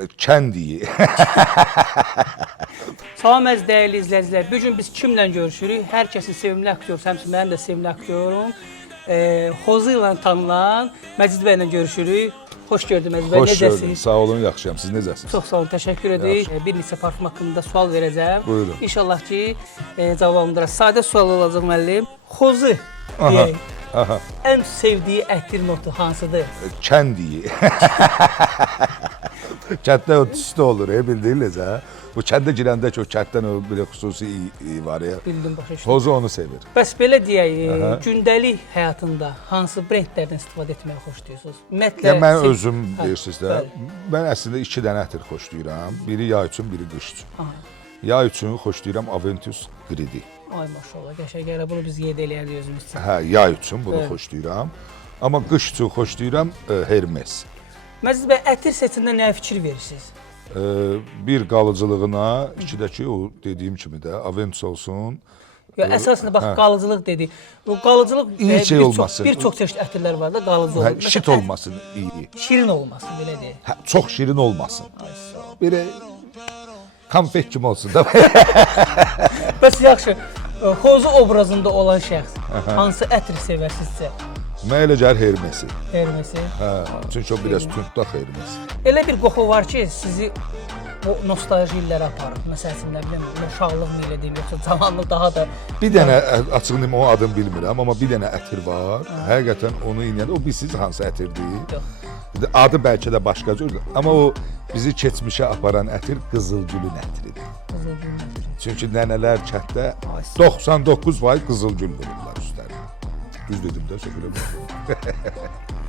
Kəndiyi. Salam əziz dəyərli izləyicilər. Bu gün biz kimlə görüşürük? Hər kəsin sevimli aktyoru, həmçinin mənim də sevimli aktyorum, Xozu ilə tanınan Məcid bəylə görüşürük. Xoş gördüm Məcid bəy, Xoş gördüm. necəsiniz? Sağ olun, yaxşıyam. Siz necəsiniz? Çox sağ olun, təşəkkür edirik. Bir neçə parfum haqqında sual verəcəm. Buyurun. İnşallah ki, cavablandıracaq. Sadə sual olacaq müəllim. Xozu deyək. Ən sevdiyi ətir notu hansıdır? Kəndiyi. Kənddə o tüstü olur, bildiniz hə? Bu kəndə girəndə ki, o kənddən o belə xüsusi var ya. Bildim, başa düşdüm. Xozu onu sevir. Bəs belə deyək, gündəlik həyatında hansı brendlərdən istifadə etməyi xoşlayırsınız? Ya mən özüm deyirsiniz də, mən əslində 2 dənə ətir xoşlayıram. Biri yay üçün, biri qış üçün. Yay üçün xoşlayıram Aventus Gridi. Ay maşallah, qəşəng gələ bunu biz yed eləyərdik özümüz üçün. Hə, yay üçün bunu xoşlayıram. Amma qış üçün xoşlayıram Hermes. Məcid bəy, ətir seçimdə nəyə fikir verirsiniz? Bir qalıcılığına, ikidəki o dediyim kimi də Aventus olsun. Əsasında bax, qalıcılıq dedik. O qalıcılıq İyi şey olmasın. Bir çox çeşid ətirlər var da, qalıcı olur. Şit olmasın, iyi. Şirin olmasın, belə deyək. Hə, çox şirin olmasın. Belə konfet kimi olsun da. Bəs yaxşı, Xozu obrazında olan şəxs hansı ətri sevərsizcə? Mən elə gəlir Hermesi. Hermesi. Hə, çünki o biraz tündaq Hermes. Elə bir qoxu var ki, sizi o nostalji illərə aparır. Məsəl üçün, nə bilim, uşaqlıq mı ilə deyim, yoxsa cavanlıq daha da... Bir dənə, açıq deyim, o adını bilmirəm, amma bir dənə ətir var. Həqiqətən onu inəyəndə, o bilsiz hansı ətirdir? Yox. Adı bəlkə də başqa cürdür. Amma o bizi keçmişə aparan ətir Qızılgülün ətiridir. Qızılgülün ətiri. Çünki nənələr kətdə 99% qızılgül vururlar üstlərinə. Düz dedim də, sökülə bilmirəm.